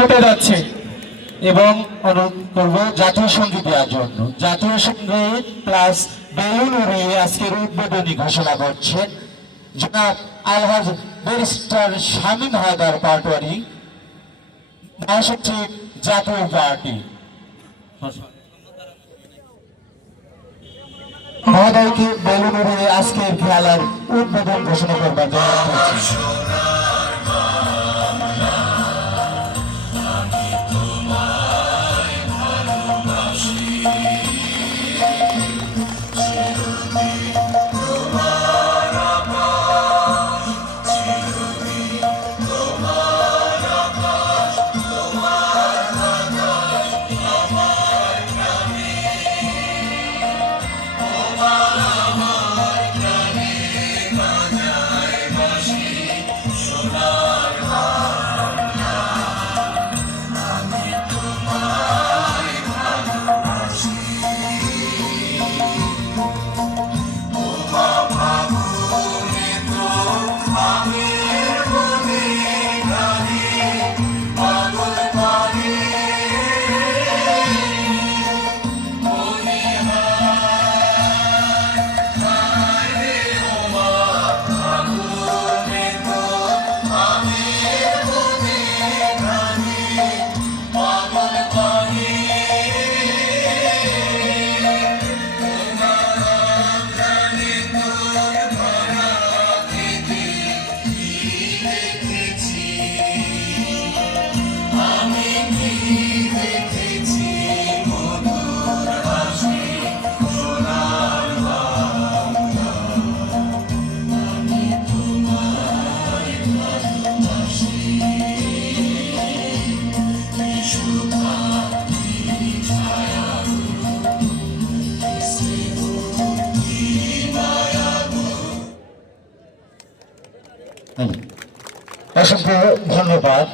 হতে যাচ্ছে। এবং অনুরোধ করব জাতীয় সংগীত দেওয়ার জন্য। জাতীয় সংগীত প্লাস বেলুন উড়িয়ে আজকের উদ্বোধনী ঘোষণা করছেন জনাব আলহাজ ব্যারিস্টার শামীম হায়দার পাটোয়ারি, মহাসচিব জাতীয় পার্টি। মহোদয়কে বেলুন উড়িয়ে আজকের খেলার উদ্বোধন ঘোষণা করবার জন্য অসংখ্য ধন্যবাদ।